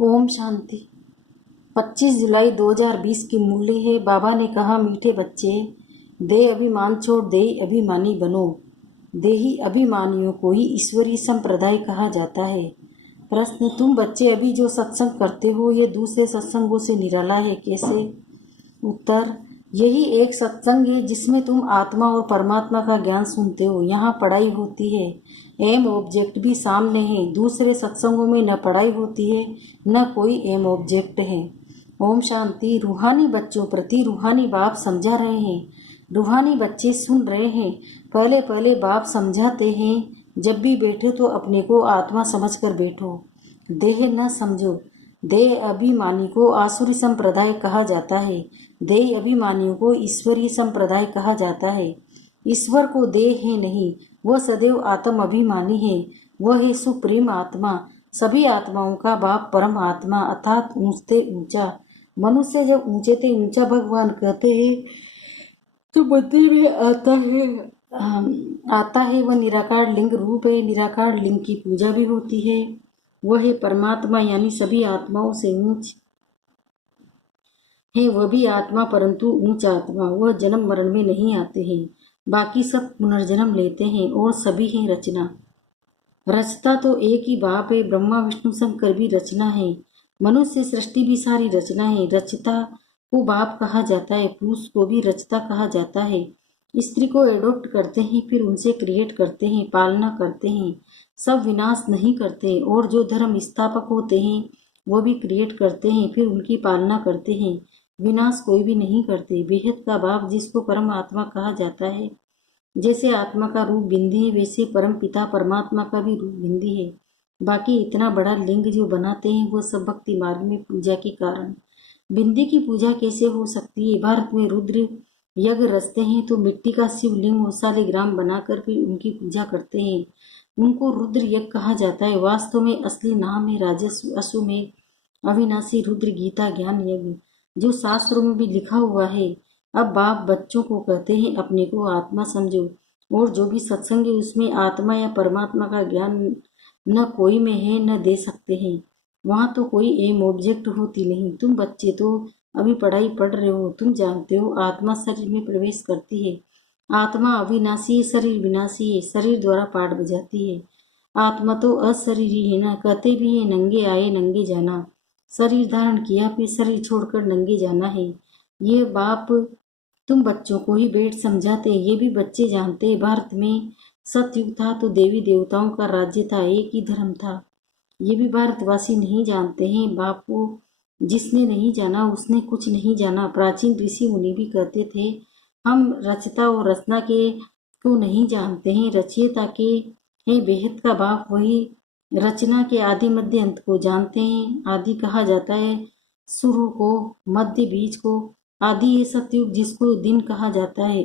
ओम शांति। 25 जुलाई 2020 की मुरली है। बाबा ने कहा, मीठे बच्चे, देह अभिमान छोड़ देही अभिमानी बनो। देही अभिमानियों को ही ईश्वरीय संप्रदाय कहा जाता है। प्रश्न, तुम बच्चे अभी जो सत्संग करते हो ये दूसरे सत्संगों से निराला है, कैसे? उत्तर, यही एक सत्संग है जिसमें तुम आत्मा और परमात्मा का ज्ञान सुनते हो। यहाँ पढ़ाई होती है, एम ऑब्जेक्ट भी सामने है। दूसरे सत्संगों में न पढ़ाई होती है न कोई एम ऑब्जेक्ट है। ओम शांति। रूहानी बच्चों प्रति रूहानी बाप समझा रहे हैं। रूहानी बच्चे सुन रहे हैं। पहले पहले बाप समझाते हैं, जब भी बैठो तो अपने को आत्मा समझकर बैठो, देह न समझो। देह अभिमानी को आसुरी संप्रदाय कहा जाता है। देह अभिमानियों को ईश्वरीय संप्रदाय कहा जाता है। ईश्वर को देह है नहीं, वह सदैव आत्म अभिमानी है। वह है सुप्रीम आत्मा, सभी आत्माओं का बाप, परम आत्मा अर्थात ऊंचते ऊंचा। मनुष्य जब ऊंचे ते ऊंचा भगवान कहते हैं तो मध्य में आता है वह निराकार लिंग रूप है। निराकार लिंग की पूजा भी होती है। वह है परमात्मा, यानी सभी आत्माओं से ऊंच है। वह भी आत्मा, परंतु ऊंच आत्मा। वह जन्म मरण में नहीं आते हैं, बाकी सब पुनर्जन्म लेते हैं और सभी हैं रचना। रचता तो एक ही बाप है, ब्रह्मा विष्णु शंकर भी रचना है। मनुष्य सृष्टि भी सारी रचना है। रचता को बाप कहा जाता है, पुरुष को भी रचता कहा जाता है। स्त्री को एडॉप्ट करते हैं, फिर उनसे क्रिएट करते हैं, पालना करते हैं। सब विनाश नहीं करते, और जो धर्म स्थापक होते हैं वो भी क्रिएट करते हैं, फिर उनकी पालना करते हैं। विनाश कोई भी नहीं करते। बेहद का बाप जिसको परम आत्मा कहा जाता है, जैसे आत्मा का रूप बिंदी है वैसे परम पिता परमात्मा का भी रूप बिंदी है। बाकी इतना बड़ा लिंग जो बनाते हैं वो सब भक्ति मार्ग में पूजा के कारण। बिंदी की पूजा कैसे हो सकती है? भारत में रुद्र यज्ञ रचते हैं तो मिट्टी का शिवलिंग और शालिग्राम बनाकर फिर उनकी पूजा करते हैं। उनको रुद्र यज्ञ कहा जाता है। वास्तव में असली नाम है राजस्व अश्वमेध अविनाशी रुद्र गीता ज्ञान यज्ञ, जो शास्त्रों में भी लिखा हुआ है। अब बाप बच्चों को कहते हैं, अपने को आत्मा समझो, और जो भी सत्संग है उसमें आत्मा या परमात्मा का ज्ञान न कोई में है न दे सकते हैं। वहाँ तो कोई एम ऑब्जेक्ट होती नहीं। तुम बच्चे तो अभी पढ़ाई पढ़ रहे हो। तुम जानते हो आत्मा शरीर में प्रवेश करती है। आत्मा अविनाशी है, शरीर विनाशी है। शरीर द्वारा पाठ बजाती है। आत्मा तो अशरीरी है ना। कहते भी है, नंगे आए नंगे जाना। शरीर धारण किया, फिर शरीर छोड़कर नंगे जाना है। ये बाप तुम बच्चों को ही बैठ समझाते हैं। ये भी बच्चे जानते हैं, भारत में सतयुग था तो देवी देवताओं का राज्य था, एक ही धर्म था। ये भी भारतवासी नहीं जानते हैं। बाप को जिसने नहीं जाना उसने कुछ नहीं जाना। प्राचीन ऋषि मुनि भी कहते थे, हम रचता और रचना के को नहीं जानते हैं, रचयिता के हैं। बेहद का बाप वही रचना के आदि मध्य अंत को जानते हैं। आदि कहा जाता है शुरू को, मध्य बीज को। आदि है सतयुग जिसको दिन कहा जाता है।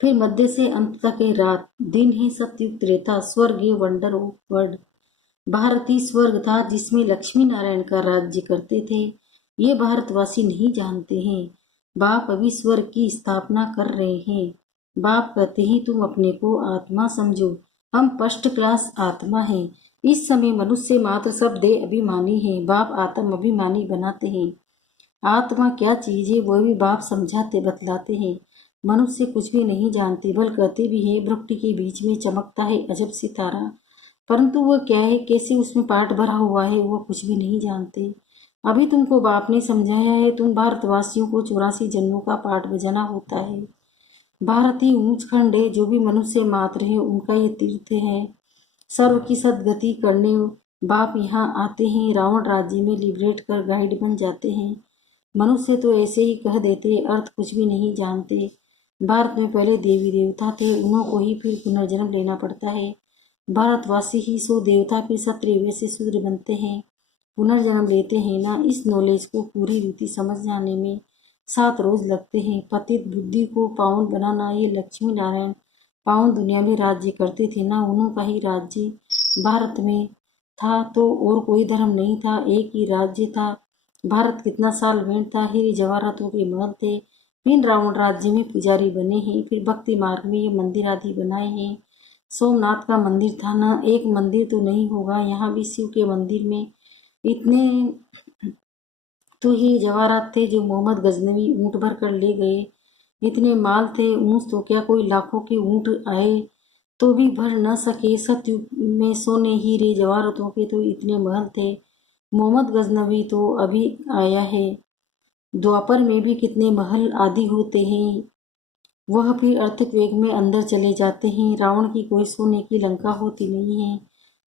फिर मध्य से अंत तक है रात। दिन है सतयुग त्रेता। स्वर्ग है वंडर ऑफ वर्ड। भारतीय स्वर्ग था जिसमें लक्ष्मी नारायण का राज्य करते थे। ये भारतवासी नहीं जानते हैं। बाप अभी स्वर्ग की स्थापना कर रहे हैं। बाप कहते हैं, तुम अपने को आत्मा समझो। हम फर्स्ट क्लास आत्मा हैं। इस समय मनुष्य मात्र सब देह अभिमानी है। बाप आत्म अभिमानी बनाते हैं। आत्मा क्या चीज है वह भी बाप समझाते बतलाते हैं। मनुष्य कुछ भी नहीं जानते, बल कहते भी है भ्रुकुटी के बीच में चमकता है अजब सितारा, परंतु वह क्या है, कैसे उसमें पाठ भरा हुआ है, वह कुछ भी नहीं जानते। अभी तुमको बाप ने समझाया है। तुम भारतवासियों को 84 जन्मों का पाठ बजाना होता है। भारत ही ऊंच खंड है। जो भी मनुष्य मात्र है उनका ये तीर्थ है। सर्व की सदगति करने बाप यहाँ आते हैं। रावण राज्य में लिबरेट कर गाइड बन जाते हैं। मनुष्य तो ऐसे ही कह देते, अर्थ कुछ भी नहीं जानते। भारत में पहले देवी देवता थे, उन्हों को ही फिर पुनर्जन्म लेना पड़ता है। भारतवासी ही सो देवता फिर क्षत्रिय वैसे शूद्र बनते हैं, पुनर्जन्म लेते हैं ना। इस नॉलेज को पूरी रीति समझ जाने में 7 रोज लगते हैं। पतित बुद्धि को पावन बनाना, ये लक्ष्मी नारायण पावन दुनिया में राज्य करते थे ना, उन्हों का ही राज्य भारत में था। तो और कोई धर्म नहीं था, एक ही राज्य था। भारत कितना साल वेंट था। हीरे जवाहरातों के महल थे। फिर रावण राज्य में पुजारी बने हैं। फिर भक्ति मार्ग में ये मंदिर आदि बनाए हैं। सोमनाथ का मंदिर था ना, एक मंदिर तो नहीं होगा। यहाँ भी शिव के मंदिर में इतने तो ये जवाहरात थे जो मोहम्मद गजनवी ऊँट भर कर ले गए। इतने माल थे ऊँट तो क्या कोई लाखों के ऊँट आए तो भी भर न सके। सतयुग में सोने हीरे जवाहरातों के तो इतने महल थे। मोहम्मद गजनवी तो अभी आया है। द्वापर में भी कितने महल आदि होते हैं, वह भी अर्थक्वेक में अंदर चले जाते हैं। रावण की कोई सोने की लंका होती नहीं है।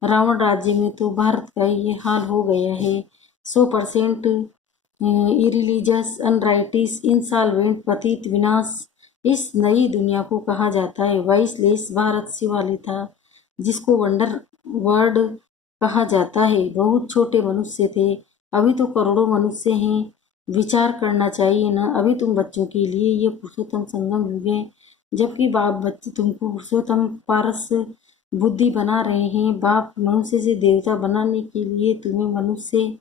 रावण राज्य में तो भारत का ये हाल हो गया है। 100% इरिलीजियस अनराइटिस इंसॉल्वेंट पतित विनाश इस नई दुनिया को कहा जाता है। वाइसलेस भारत शिवालिथा जिसको वंडर वर्ल्ड कहा जाता है। बहुत छोटे मनुष्य थे, अभी तो करोड़ों मनुष्य हैं। विचार करना चाहिए ना। अभी तुम बच्चों के लिए ये पुरुषोत्तम संगम युग है, जबकि बाप बच्चे तुमको पुरुषोत्तम पारस बुद्धि बना रहे हैं। बाप मनुष्य से देवता बनाने के लिए तुम्हें मनुष्य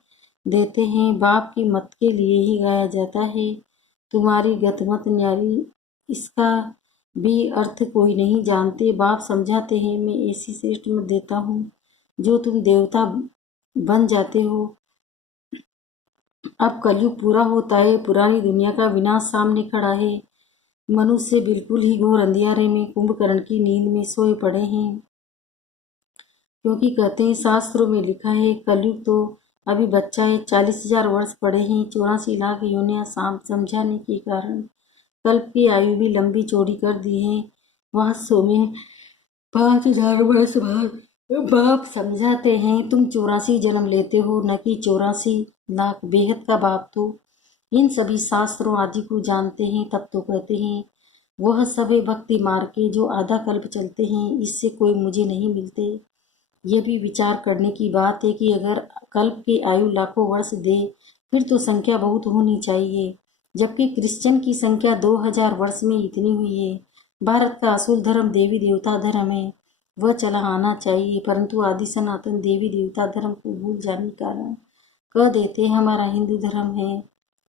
देते हैं। बाप की मत के लिए ही गाया जाता है। तुम्हारी गतमत न्यारी, इसका भी अर्थ कोई नहीं जानते। बाप समझाते हैं मैं ऐसी श्रेष्ठ मत देता हूँ जो तुम देवता बन जाते हो। अब कलयुग पूरा होता है, पुरानी दुनिया का विनाश सामने खड़ा है। मनुष्य बिल्कुल ही घोर अंधियारे में कुंभकर्ण की नींद में सोए पड़े हैं, क्योंकि कहते हैं शास्त्रों में लिखा है कलयुग तो अभी बच्चा है। 40,000 वर्ष पड़े हैं, 84 लाख योनियां समझाने के कारण कल्प की आयु भी लंबी चौड़ी कर दी है। वास्तव में 5,000 वर्ष बाद बाप समझाते हैं तुम 84 जन्म लेते हो, न कि 84 लाख। बेहद का बाप तो इन सभी शास्त्रों आदि को जानते हैं, तब तो कहते हैं वह सभी भक्ति मार्ग के जो आधा कल्प चलते हैं, इससे कोई मुझे नहीं मिलते। ये भी विचार करने की बात है कि अगर कल्प की आयु लाखों वर्ष दे फिर तो संख्या बहुत होनी चाहिए, जबकि क्रिश्चियन की संख्या 2000 वर्ष में इतनी हुई है। भारत का असूल धर्म देवी देवता धर्म है, वह चला आना चाहिए, परंतु आदि सनातन देवी देवता धर्म को भूल जाने के कारण कह देते हमारा हिंदू धर्म है।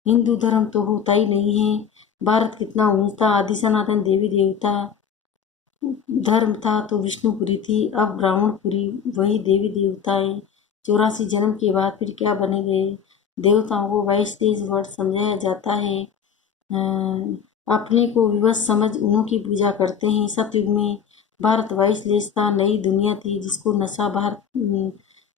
हिंदू धर्म तो होता ही नहीं है। भारत कितना ऊंचा आदि सनातन देवी देवता धर्म था तो विष्णुपुरी थी, अब ब्राह्मणपुरी। वही देवी देवताएं 84 जन्म के बाद फिर क्या बने गए। देवताओं को 22-23 वर्ष समझाया जाता है। अपने को विवश समझ उन्हों की पूजा करते हैं। सतयुग में भारत 22 था, नई दुनिया थी जिसको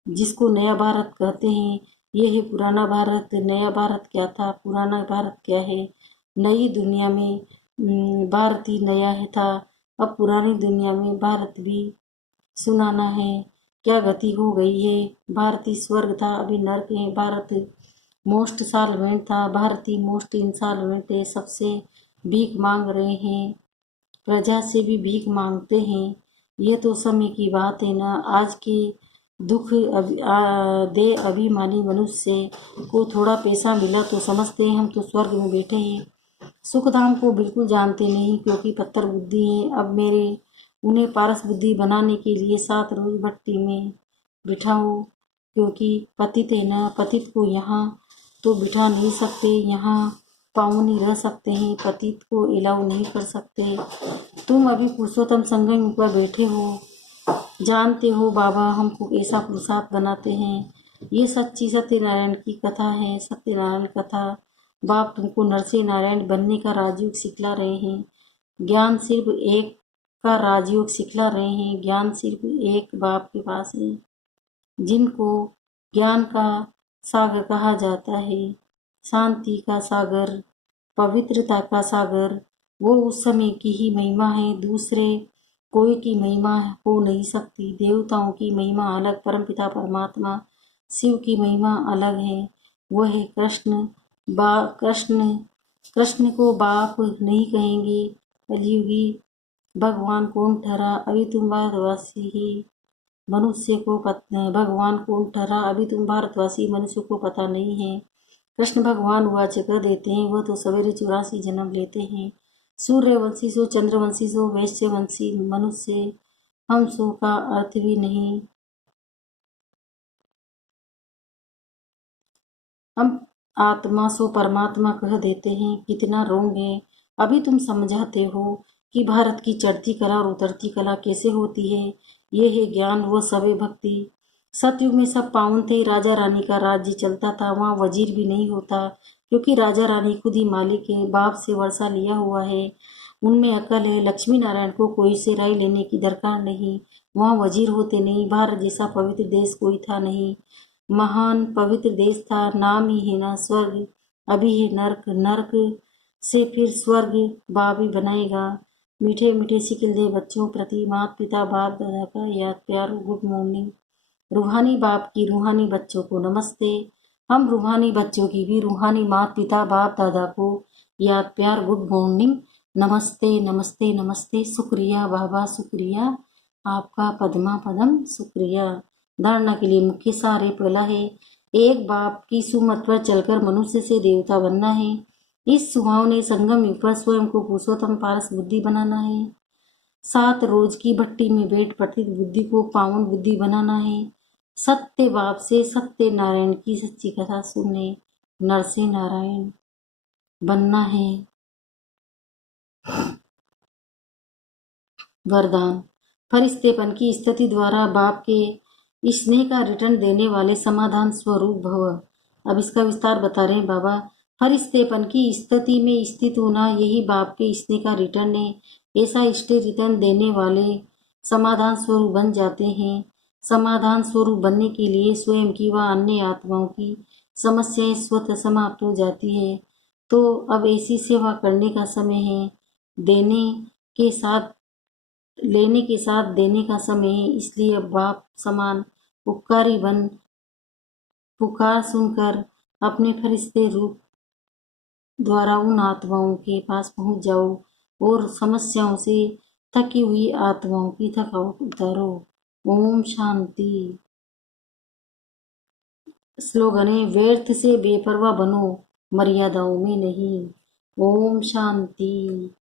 जिसको नया भारत कहते हैं। ये है पुराना भारत। नया भारत क्या था, पुराना भारत क्या है। नई दुनिया में भारत ही नया है था, अब पुरानी दुनिया में भारत भी सुनाना है। क्या गति हो गई है। भारत ही स्वर्ग था, अभी नर्क है। भारत मोस्ट साल्वेंट था, भारत ही मोस्ट इंसॉल्वेंट है। सबसे भीख मांग रहे हैं, प्रजा से भी भीख मांगते हैं। ये तो समय की बात है ना। आज के दुख दे अभिमानी मनुष्य को थोड़ा पैसा मिला तो समझते हैं हम तो स्वर्ग में बैठे हैं। सुखधाम को बिल्कुल जानते नहीं, क्योंकि पत्थर बुद्धि है। अब मेरे उन्हें पारस बुद्धि बनाने के लिए 7 रोज भट्टी में बिठाओ, क्योंकि पतित है ना। पतित को यहाँ तो बिठा नहीं सकते, यहाँ पावनी रह सकते हैं, पतित को अलाउ नहीं कर सकते। तुम अभी पुरुषोत्तम संगम पर बैठे हो, जानते हो बाबा हमको कैसा पुरुषार्थ बनाते हैं। ये सच्ची सत्यनारायण की कथा है, सत्यनारायण कथा। बाप तुमको नरसिंह नारायण बनने का राजयोग सिखला रहे हैं। ज्ञान सिर्फ एक का राजयोग सिखला रहे हैं। ज्ञान सिर्फ एक बाप के पास है, जिनको ज्ञान का सागर कहा जाता है, शांति का सागर, पवित्रता का सागर। वो उस समय की ही महिमा है, दूसरे कोई की महिमा हो नहीं सकती। देवताओं की महिमा अलग, परमपिता परमात्मा शिव की महिमा अलग है। वह है कृष्ण। कृष्ण कृष्ण को बाप नहीं कहेंगे। कलयुगी भगवान कौन ठहरा, अभी तुम भारतवासी ही मनुष्य को भगवान कौन ठहरा, अभी तुम भारतवासी मनुष्य को पता नहीं है। कृष्ण भगवान वाच कर देते हैं, वह तो सवेरे 84 जन्म लेते हैं। सूर्यवंशी सो, चंद्रवंशी सो, वैश्यवंशी मनुष्य हम सो का अर्थ भी नहीं। हम आत्मा सो परमात्मा कह देते हैं, कितना रोंग है। अभी तुम समझाते हो कि भारत की चढ़ती कला और उतरती कला कैसे होती है। ये है ज्ञान व सवे भक्ति। सतयुग में सब पावन थे, राजा रानी का राज्य चलता था, वहाँ वजीर भी नहीं होता, क्योंकि राजा रानी खुद ही मालिक है, बाप से वर्षा लिया हुआ है, उनमें अकल है। लक्ष्मी नारायण को कोई से राय लेने की दरकार नहीं, वहाँ वजीर होते नहीं। भारत जैसा पवित्र देश कोई था नहीं, महान पवित्र देश था, नाम ही है ना स्वर्ग, अभी है नर्क, नर्क से फिर स्वर्ग बाप ही बनाएगा। मीठे मीठे सिखिल दे बच्चों प्रति माता पिता बाप दादा का याद प्यार गुड मॉर्निंग। रूहानी बाप की रूहानी बच्चों को नमस्ते। हम रूहानी बच्चों की भी रूहानी माता पिता बाप दादा को याद प्यार गुड मॉर्निंग। नमस्ते नमस्ते नमस्ते। शुक्रिया बाबा, शुक्रिया आपका पद्मा पदम, शुक्रिया। धारणा के लिए मुख्य सार पहला है, एक बाप की सुमत पर चलकर मनुष्य से देवता बनना है। इस सुहावने संगम युग पर स्वयं को पुरुषोत्तम पारस बुद्धि बनाना है। 7 रोज की भट्टी में बैठ पतित बुद्धि को पावन बुद्धि बनाना है। सत्य बाप से सत्य नारायण की सच्ची कथा सुनने नर से नारायण बनना है। वरदान, फरिश्तेपन की स्थिति द्वारा बाप के स्नेह का रिटर्न देने वाले समाधान स्वरूप भव। अब इसका विस्तार बता रहे हैं बाबा। फरिश्तेपन की स्थिति में स्थित होना यही बाप के स्नेह का रिटर्न है। ऐसा इष्टे रिटर्न देने वाले समाधान स्वरूप बन जाते हैं। समाधान स्वरूप बनने के लिए स्वयं की व अन्य आत्माओं की समस्याएं स्वतः समाप्त हो जाती है। तो अब ऐसी सेवा करने का समय है। देने के साथ लेने के साथ देने का समय है, इसलिए अब बाप समान उपकारी बन पुकार सुनकर अपने फरिश्ते रूप द्वारा उन आत्माओं के पास पहुंच जाओ और समस्याओं से थकी हुई आत्माओं की थकावट उतारो। ओम शांति। स्लोगन है, व्यर्थ से बेपरवाह बनो, मर्यादाओं में नहीं। ओम शांति।